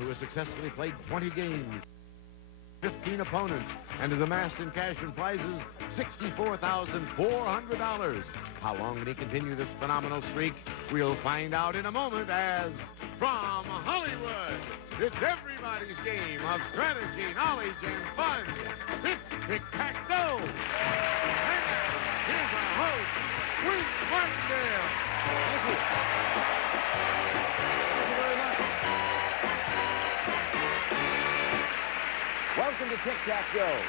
who has successfully played 20 games, 15 opponents, and has amassed in cash and prizes $64,400. How long can he continue this phenomenal streak? We'll find out in a moment as from Hollywood, it's everybody's game of strategy, knowledge, and fun. It's Tic Tac Dough. And here's our host, Wink Martindale. Thank you. Thank you very much. Welcome to Tic Tac Dough.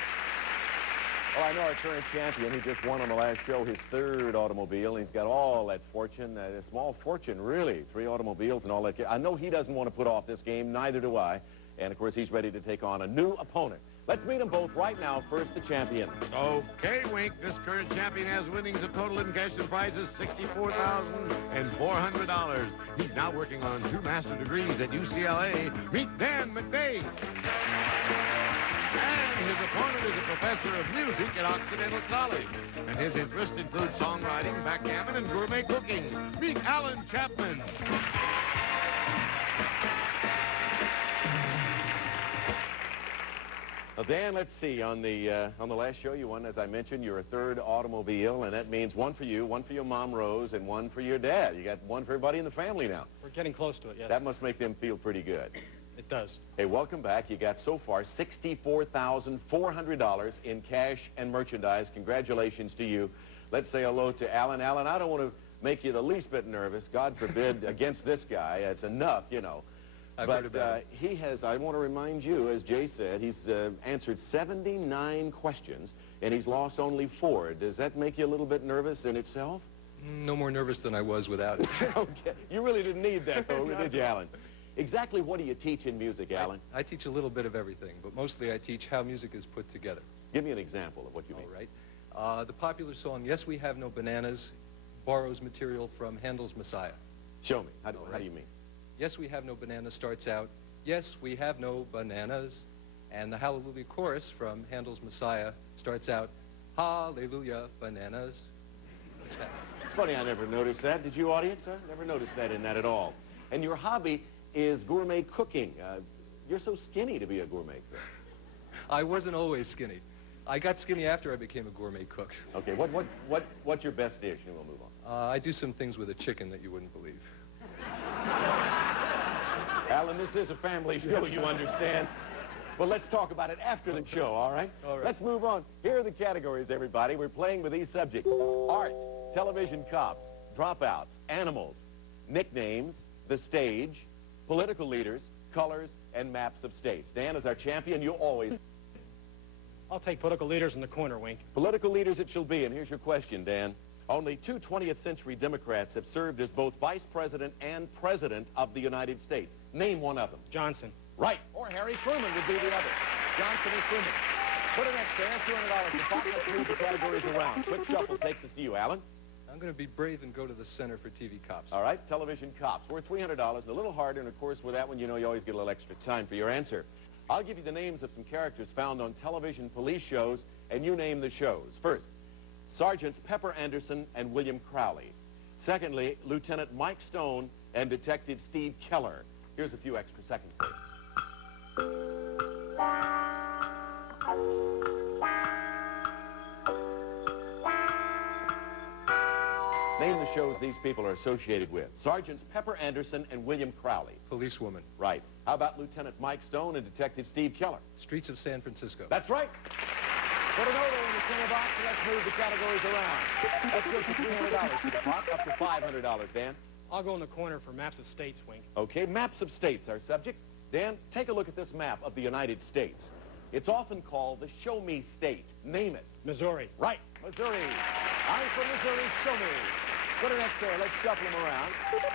Well, I know our current champion, he just won on the last show his third automobile. He's got all that fortune, a small fortune, really, 3 automobiles and all that. I know he doesn't want to put off this game, neither do I. And, of course, he's ready to take on a new opponent. Let's meet them both right now. First, the champion. Okay, Wink, this current champion has winnings of total in cash and prizes $64,400. He's now working on 2 master degrees at UCLA. Meet Dan McVeigh. And his opponent is a professor of music at Occidental College. And his interests include songwriting, backgammon, and gourmet cooking. Meet Alan Chapman. Well, Dan, let's see. On the last show you won, as I mentioned, your 3rd automobile, and that means 1 for you, 1 for your mom, Rose, and 1 for your dad. You got 1 for everybody in the family now. We're getting close to it, yes. That must make them feel pretty good. It does. Hey, welcome back. You got so far $64,400 in cash and merchandise. Congratulations to you. Let's say hello to Alan. Alan, I don't want to make you the least bit nervous. God forbid against this guy. It's enough, you know. But he has, I want to remind you, as Jay said, he's answered 79 questions, and he's lost only 4. Does that make you a little bit nervous in itself? No more nervous than I was without it. Okay. You really didn't need that, though, did you, Alan? Exactly what do you teach in music, Alan? I teach a little bit of everything, but mostly I teach how music is put together. Give me an example of what you mean. All right. The popular song, Yes, We Have No Bananas, borrows material from Handel's Messiah. Show me. How do you mean? Yes, We Have No Bananas starts out, yes, we have no bananas. And the Hallelujah chorus from Handel's Messiah starts out, Hallelujah, bananas. It's funny, I never noticed that. Did you, audience? I never noticed that in that at all. And your hobby is gourmet cooking. You're so skinny to be a gourmet cook. I wasn't always skinny. I got skinny after I became a gourmet cook. Okay, what's your best dish? And we'll move on. I do some things with a chicken that you wouldn't believe. Alan, this is a family show, you understand. Well, let's talk about it after the show, all right? All right. Let's move on. Here are the categories, everybody. We're playing with these subjects. Art, television cops, dropouts, animals, nicknames, the stage, political leaders, colors, and maps of states. Dan, as our champion, you always... I'll take political leaders in the corner, Wink. Political leaders it shall be, and here's your question, Dan. Only 2 20th century Democrats have served as both Vice President and President of the United States. Name one of them. Johnson. Right. Or Harry Truman would be the other. Johnson or Truman. Put it next there, $200. The top, let's move the categories around. Quick shuffle takes us to you, Alan. I'm going to be brave and go to the Center for TV Cops. All right, television cops. Worth $300, a little harder, and of course with that one, you know you always get a little extra time for your answer. I'll give you the names of some characters found on television police shows, and you name the shows. First, Sergeants Pepper Anderson and William Crowley. Secondly, Lieutenant Mike Stone and Detective Steve Keller. Here's a few extra seconds, please. Name the shows these people are associated with. Sergeants Pepper Anderson and William Crowley. Policewoman. Right. How about Lieutenant Mike Stone and Detective Steve Keller? Streets of San Francisco. That's right. Put an over in the center box and let's move the categories around. That's good for $300 to the pot, up to $500, Dan. I'll go in the corner for maps of states, Wink. Okay, maps of states, our subject. Dan, take a look at this map of the United States. It's often called the Show Me State. Name it. Missouri. Right, Missouri. I'm from Missouri, show me. Put it next there, let's shuffle them around.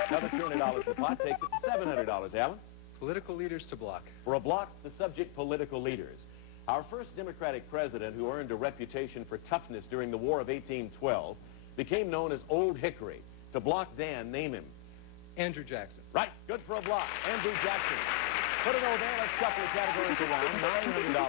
Another $200 to the pot takes it to $700, Alan. Political leaders to block. For a block, the subject, political leaders. Our first Democratic president, who earned a reputation for toughness during the War of 1812, became known as Old Hickory. To block Dan, name him. Andrew Jackson. Right, good for a block. Andrew Jackson. Put it over there, let's shuffle the categories around.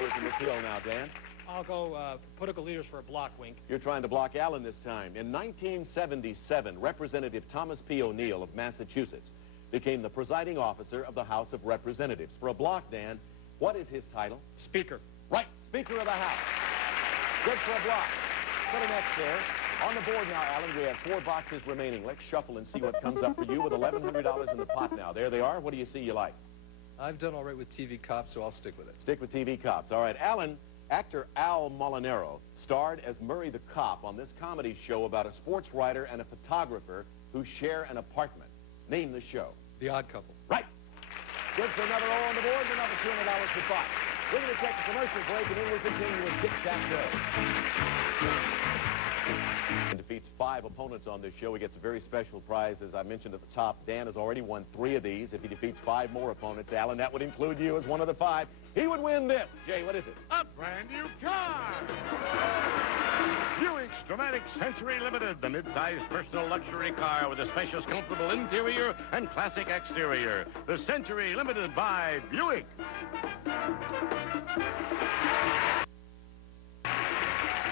$900 in the till now, Dan. I'll go political leaders for a block, Wink. You're trying to block Alan this time. In 1977, Representative Thomas P. O'Neill of Massachusetts became the presiding officer of the House of Representatives. For a block, Dan, what is his title? Speaker. Right, Speaker of the House. Good for a block. Put an X there. On the board now, Alan, we have 4 boxes remaining. Let's shuffle and see what comes up for you with $1,100 in the pot now. There they are. What do you see you like? I've done all right with TV Cops, so I'll stick with it. Stick with TV Cops. All right, Alan, actor Al Molinaro starred as Murray the Cop on this comedy show about a sports writer and a photographer who share an apartment. Name the show. The Odd Couple. Right. Good for another O on the board and another $200 to pot. We're going to take a commercial break, and then we'll continue with Tic Tac Dough. And defeats 5 opponents on this show. He gets a very special prize, as I mentioned at the top. Dan has already won 3 of these. If he defeats 5 more opponents, Alan, that would include you as one of the 5. He would win this. Jay, what is it? A brand new car! Buick's Dramatic Century Limited, the mid-sized personal luxury car with a spacious, comfortable interior and classic exterior. The Century Limited by Buick.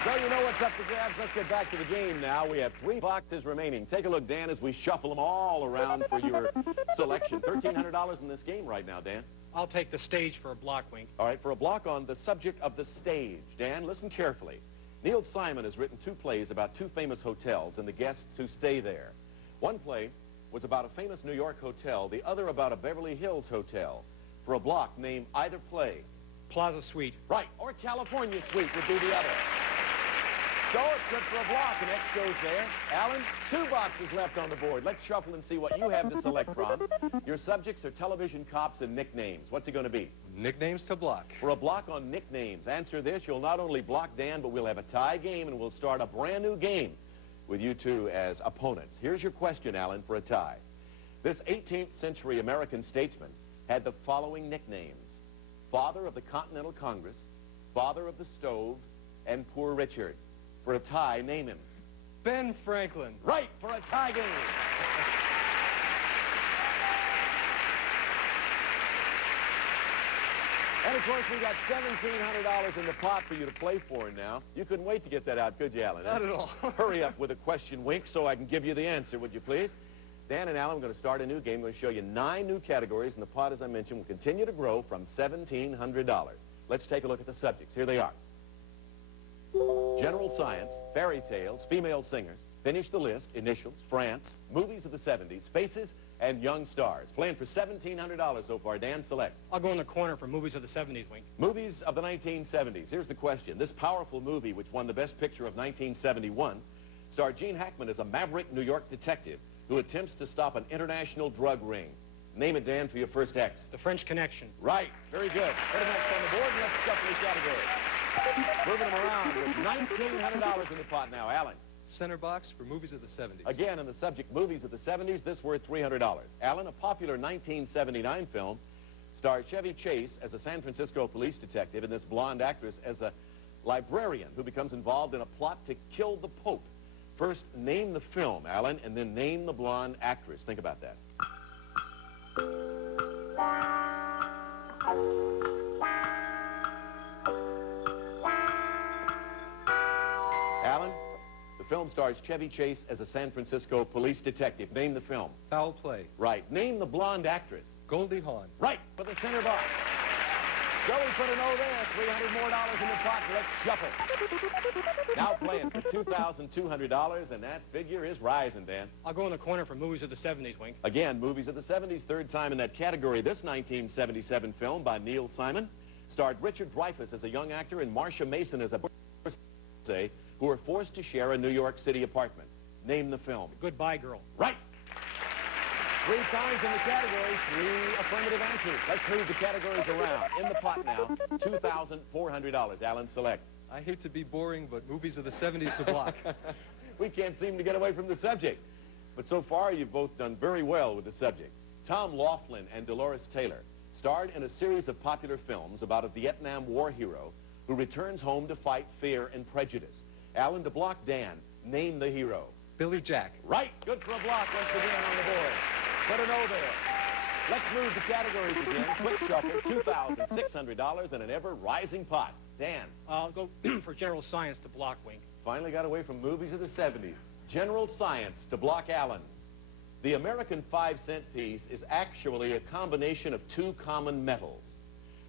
So you know what's up for grabs. Let's get back to the game now. We have 3 boxes remaining. Take a look, Dan, as we shuffle them all around for your selection. $1,300 in this game right now, Dan. I'll take the stage for a block, Wink. All right, for a block on the subject of the stage. Dan, listen carefully. Neil Simon has written 2 plays about 2 famous hotels and the guests who stay there. One play was about a famous New York hotel, the other about a Beverly Hills hotel. For a block, name either play. Plaza Suite. Right, or California Suite would be the other. So it's good for a block, and X goes there. Alan, 2 boxes left on the board. Let's shuffle and see what you have to select from. Your subjects are television cops and nicknames. What's it going to be? Nicknames to block. For a block on nicknames, answer this. You'll not only block Dan, but we'll have a tie game, and we'll start a brand new game with you 2 as opponents. Here's your question, Alan, for a tie. This 18th century American statesman had the following nicknames: Father of the Continental Congress, Father of the Stove, and Poor Richard. For a tie, name him. Ben Franklin. Right, for a tie game. And, of course, we got $1,700 in the pot for you to play for now. You couldn't wait to get that out, could you, Alan? Not at all. Hurry up with a question, Wink, so I can give you the answer, would you please? Dan and Alan, I'm going to start a new game. I'm going to show you 9 new categories, and the pot, as I mentioned, will continue to grow from $1,700. Let's take a look at the subjects. Here they are. General science, fairy tales, female singers, finish the list, initials, France, movies of the 70s, faces, and young stars. Playing for $1,700 so far. Dan, select. I'll go in the corner for movies of the 70s, Wink. Movies of the 1970s. Here's the question. This powerful movie, which won the Best Picture of 1971, starred Gene Hackman as a maverick New York detective who attempts to stop an international drug ring. Name it, Dan, for your first X. The French Connection. Right. Very good. Put an X on the board and let's shuffle the category. Moving them around with $1,900 in the pot now. Alan. Center box for movies of the 70s. Again, in the subject movies of the 70s, this worth $300. Alan, a popular 1979 film, stars Chevy Chase as a San Francisco police detective and this blonde actress as a librarian who becomes involved in a plot to kill the Pope. First, name the film, Alan, and then name the blonde actress. Think about that. Alan, the film stars Chevy Chase as a San Francisco police detective. Name the film. Foul Play. Right. Name the blonde actress. Goldie Hawn. Right, for the center box. Joey put an O there. $300 more in the pot. Let's shuffle. Now playing for $2,200, and that figure is rising, Dan. I'll go in the corner for movies of the 70s, Wink. Again, movies of the 70s, 3rd time in that category. This 1977 film by Neil Simon starred Richard Dreyfuss as a young actor and Marcia Mason as a who are forced to share a New York City apartment. Name the film. Goodbye Girl. Right. 3 times in the category, 3 affirmative answers. Let's move the categories around. In the pot now, $2,400. Alan, select. I hate to be boring, but movies of the 70s to block. We can't seem to get away from the subject. But so far, you've both done very well with the subject. Tom Laughlin and Dolores Taylor starred in a series of popular films about a Vietnam War hero who returns home to fight fear and prejudice. Alan, to block Dan, name the hero. Billy Jack. Right. Good for a block once again on the board. Put an O there. Let's move the categories again. Quick shuffle, $2,600 and an ever-rising pot. Dan. I'll go for general science to block, Wink. Finally got away from movies of the 70s. General science to block Alan. The American 5-cent piece is actually a combination of two common metals.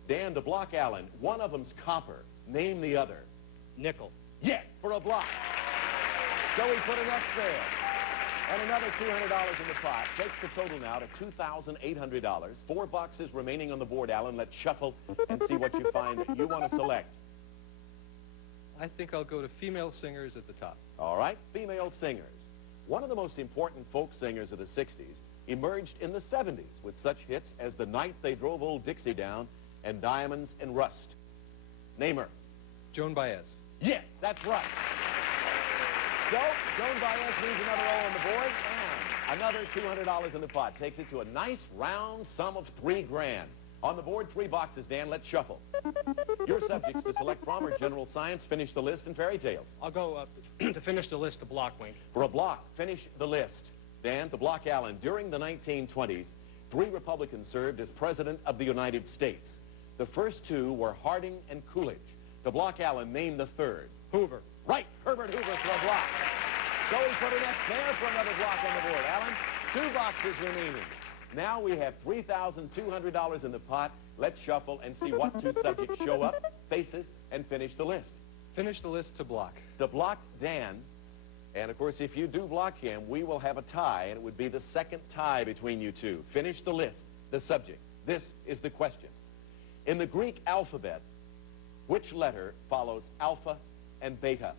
Dan, to block Allen, one of them's copper. Name the other. Nickel. Yes, for a block. So we put an X there. And another $200 in the pot. Takes the total now to $2,800. 4 boxes remaining on the board, Allen. Let's shuffle and see what you find that you want to select. I think I'll go to female singers at the top. All right, female singers. One of the most important folk singers of the 60s emerged in the 70s with such hits as The Night They Drove Old Dixie Down and Diamonds and Rust. Name her. Joan Baez. Yes, that's right. So, Joan Baez leaves another O on the board, and another $200 in the pot. Takes it to a nice round sum of $3 grand. On the board, 3 boxes, Dan. Let's shuffle. Your subjects to select from are general science, finish the list, and fairy tales. I'll go to finish the list to block, Wink. For a block, finish the list. Dan, to block Allen, during the 1920s, 3 Republicans served as President of the United States. The first 2 were Harding and Coolidge. To block Allen, name the third. Hoover. Right, Herbert Hoover for a block. So we put an X there for another block on the board. Allen, 2 boxes remaining. Now we have $3,200 in the pot. Let's shuffle and see what 2 subjects show up, faces, and finish the list. Finish the list to block. To block Dan, and of course if you do block him, we will have a tie, and it would be the second tie between you two. Finish the list, the subject. This is the question. In the Greek alphabet, which letter follows alpha and beta?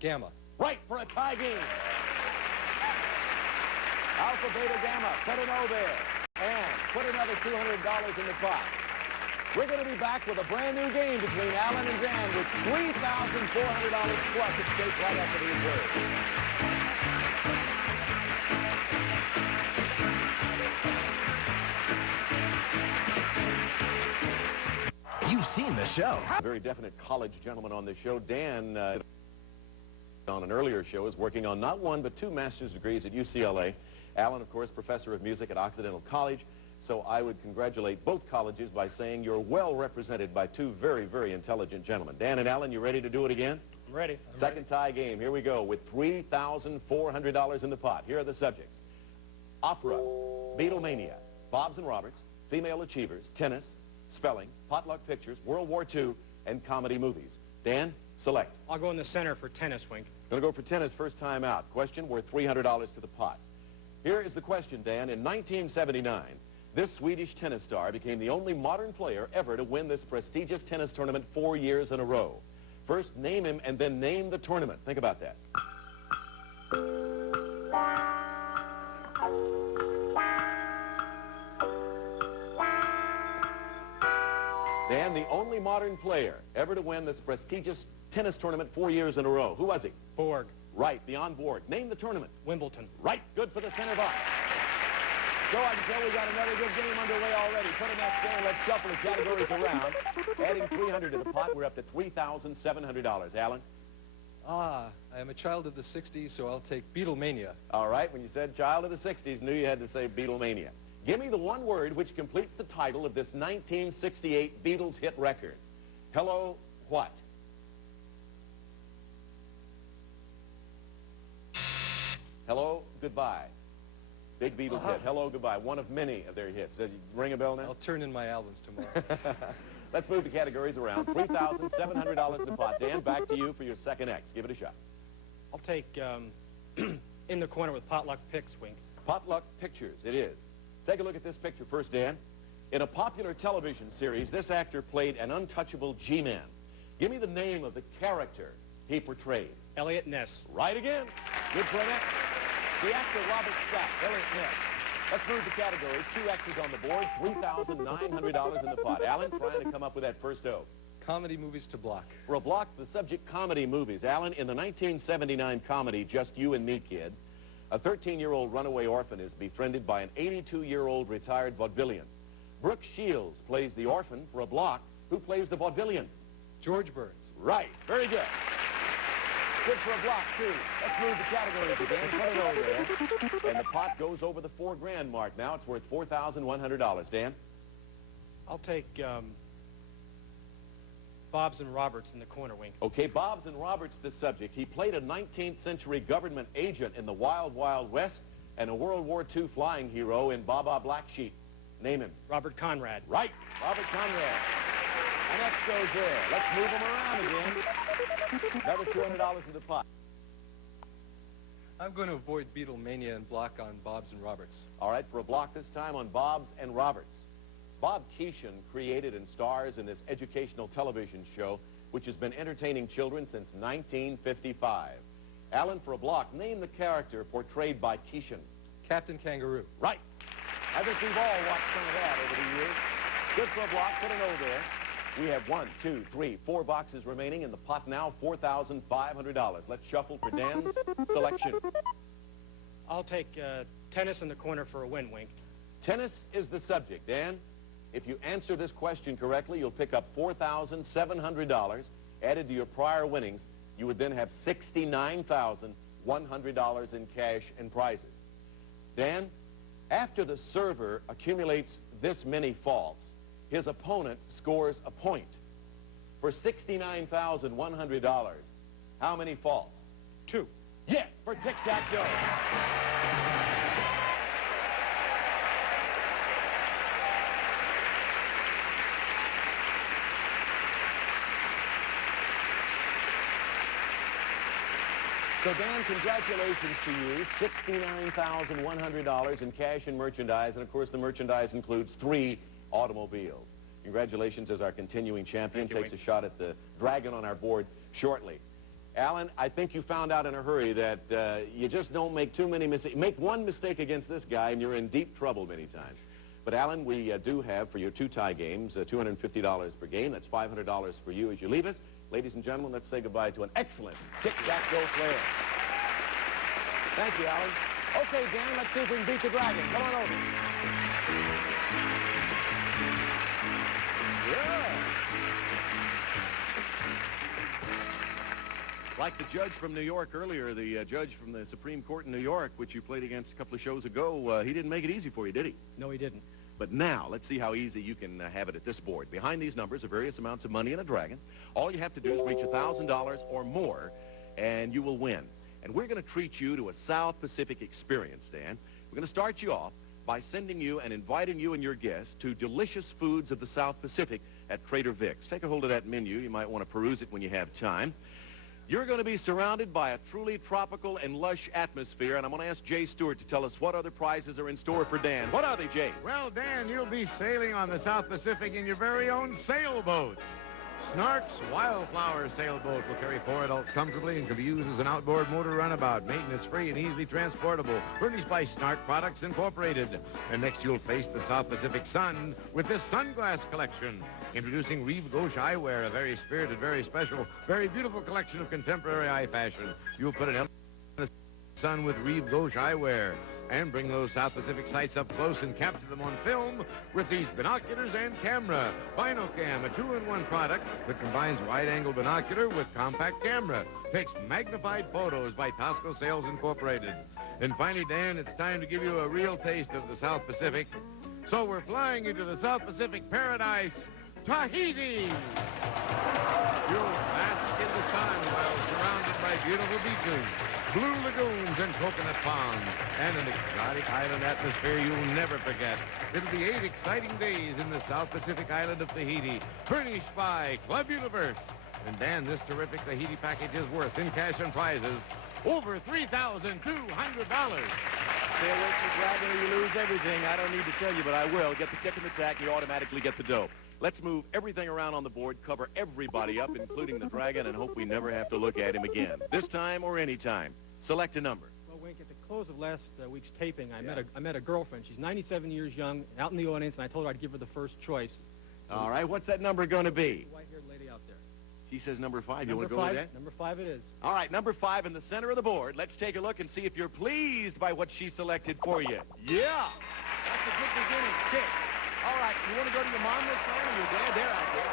Gamma. Right, for a tie game. Alpha, beta, gamma. Put an O there. And put another $200 in the pot. We're going to be back with a brand new game between Allen and Dan with $3,400 plus at stake right after these words. You've seen the show. A very definite college gentleman on the show. Dan, on an earlier show, is working on not 1 but 2 master's degrees at UCLA. Allen, of course, professor of music at Occidental College. So I would congratulate both colleges by saying you're well represented by 2 very, very intelligent gentlemen. Dan and Allen, you ready to do it again? I'm ready. Second tie game. Here we go with $3,400 in the pot. Here are the subjects. Opera, Beatlemania, Bobs and Roberts, Female Achievers, Tennis, Spelling, Potluck Pictures, World War II, and Comedy Movies. Dan, select. I'll go in the center for tennis, Wink. Going to go for tennis first time out. Question worth $300 to the pot. Here is the question, Dan. In 1979, this Swedish tennis star became the only modern player ever to win this prestigious tennis tournament 4 years in a row. First, name him and then name the tournament. Think about that. Dan, the only modern player ever to win this prestigious tennis tournament 4 years in a row. Who was he? Borg. Right, the on board. Name the tournament. Wimbledon. Right, good for the center box. So I can tell we got another good game underway already. Put an X there, let's shuffle the categories around. Adding 300 to the pot, we're up to $3,700. Allen? I am a child of the 60s, so I'll take Beatlemania. All right, when you said child of the 60s, knew you had to say Beatlemania. Give me the one word which completes the title of this 1968 Beatles hit record. Hello, what? Hello, goodbye. Big Beatles hit. Hello, goodbye. One of many of their hits. Does it ring a bell now? I'll turn in my albums tomorrow. Let's move the categories around. $3,700 in the pot. Dan, back to you for your second X. Give it a shot. I'll take in the corner with Potluck Picks, Wink. Potluck Pictures, it is. Take a look at this picture first, Dan. In a popular television series, this actor played an untouchable G-man. Give me the name of the character he portrayed. Elliot Ness. Right again. Good for an X. The actor Robert Scott, Elliot Ness. Let's move the categories. 2 X's on the board, $3,900 in the pot. Allen, trying to come up with that first O. Comedy movies to block. For a block, the subject comedy movies. Allen, in the 1979 comedy Just You and Me, Kid, a 13-year-old runaway orphan is befriended by an 82-year-old retired vaudevillian. Brooke Shields plays the orphan. For a block, who plays the vaudevillian? George Burns. Right. Very good. Good for a block, too. Let's move the categories again. Put it over there. And the pot goes over the $4 grand mark now. It's worth $4,100. Dan? I'll take Bobs and Roberts in the corner, Wink. Okay, Bobs and Roberts, the subject. He played a 19th century government agent in the Wild Wild West, and a World War II flying hero in Baba Black Sheep. Name him. Robert Conrad. Right, Robert Conrad. And X goes there. Let's move them around again. Another $200 in the pot. I'm going to avoid Beatlemania and block on Bob's and Roberts. All right, for a block this time on Bob's and Roberts. Bob Keeshan created and stars in this educational television show, which has been entertaining children since 1955. Alan, for a block, name the character portrayed by Keeshan. Captain Kangaroo. Right. I think we've all watched some of that over the years. Good for a block. Put an O there. We have 1, 2, 3, 4 boxes remaining in the pot now, $4,500. Let's shuffle for Dan's selection. I'll take tennis in the corner for a win, Wink. Tennis is the subject, Dan. If you answer this question correctly, you'll pick up $4,700. Added to your prior winnings, you would then have $69,100 in cash and prizes. Dan, after the server accumulates this many faults, his opponent scores a point. For $69,100, how many faults? 2. Yes, for Tic Tac Dough. So, Dan, congratulations to you. $69,100 in cash and merchandise. And, of course, the merchandise includes 3 automobiles. Congratulations as our continuing champion. Takes a shot at the dragon on our board shortly. Alan, I think you found out in a hurry that you just don't make too many mistakes. Make one mistake against this guy, and you're in deep trouble many times. But, Alan, we do have, for your 2 tie games, $250 per game. That's $500 for you as you leave us. Ladies and gentlemen, let's say goodbye to an excellent Tic Tac Dough player. Thank you, Alan. Okay, Dan, let's see if we can beat the dragon. Come on over. Yeah. Like the judge from New York earlier, the judge from the Supreme Court in New York, which you played against a couple of shows ago, he didn't make it easy for you, did he? No, he didn't. But now, let's see how easy you can have it at this board. Behind these numbers are various amounts of money and a dragon. All you have to do is reach $1,000 or more, and you will win. And we're going to treat you to a South Pacific experience, Dan. We're going to start you off by sending you and inviting you and your guests to delicious foods of the South Pacific at Trader Vic's. Take a hold of that menu. You might want to peruse it when you have time. You're going to be surrounded by a truly tropical and lush atmosphere, and I'm going to ask Jay Stewart to tell us what other prizes are in store for Dan. What are they, Jay? Well, Dan, you'll be sailing on the South Pacific in your very own sailboat. Snark's Wildflower Sailboat will carry 4 adults comfortably and can be used as an outboard motor runabout, maintenance-free and easily transportable, furnished by Snark Products Incorporated. And next you'll face the South Pacific sun with this sunglass collection. Introducing Reeve Gauche Eyewear, a very spirited, very special, very beautiful collection of contemporary eye fashion. You'll put an in the sun with Reeve Gauche Eyewear and bring those South Pacific sights up close and capture them on film with these binoculars and camera. Binocam, a 2-in-1 product that combines wide-angle binocular with compact camera. Takes magnified photos by Tosco Sales Incorporated. And finally, Dan, it's time to give you a real taste of the South Pacific. So we're flying into the South Pacific paradise, Tahiti. You'll bask in the sun while surrounded by beautiful beaches, blue lagoons and coconut palms, and an exotic island atmosphere you'll never forget. It'll be 8 exciting days in the South Pacific island of Tahiti, furnished by Club Universe. And Dan, this terrific Tahiti package is worth, in cash and prizes, over $3,200. Stay away from the dragon or you lose everything. I don't need to tell you, but I will. Get the tick and the tack, you automatically get the dough. Let's move everything around on the board, cover everybody up, including the dragon, and hope we never have to look at him again. This time or any time. Select a number. Well, Wink, at the close of last week's taping, I met a girlfriend. She's 97 years young, out in the audience, and I told her I'd give her the first choice. All right, what's that number going to be? The white-haired lady out there. She says number 5. You want to go with that? Number 5 it is. All right, number 5 in the center of the board. Let's take a look and see if you're pleased by what she selected for you. Yeah! That's a good beginning. Tick. All right, you want to go to your mom this time or your dad? They're out there.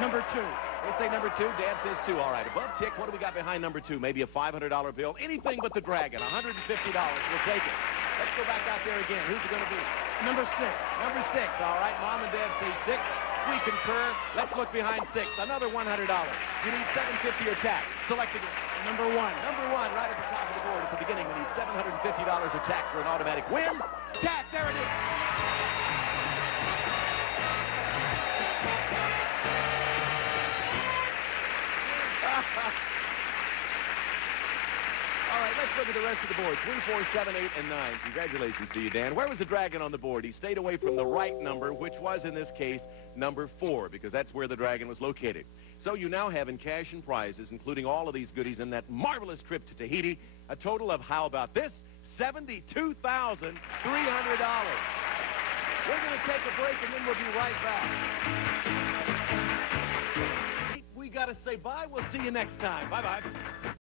Number 2. They say number 2. Dad says 2. All right, above Tick, what do we got behind number 2? Maybe a $500 bill. Anything but the dragon. $150. We'll take it. Let's go back out there again. Who's it going to be? Number 6. Number 6. All right, Mom and Dad say 6. We concur. Let's look behind 6. Another $100. You need $750 or tax. Select again. Number 1. Number 1, right at the top of the board at the beginning. We need $750 of tack for an automatic win. Tack, there it is. All right, let's look at the rest of the board. 3, 4, 7, 8, and 9. Congratulations to you, Dan. Where was the dragon on the board? He stayed away from the right number, which was, in this case, number 4, because that's where the dragon was located. So you now have in cash and prizes, including all of these goodies and that marvelous trip to Tahiti, a total of, how about this, $72,300. We're going to take a break, and then we'll be right back. We got to say bye. We'll see you next time. Bye-bye.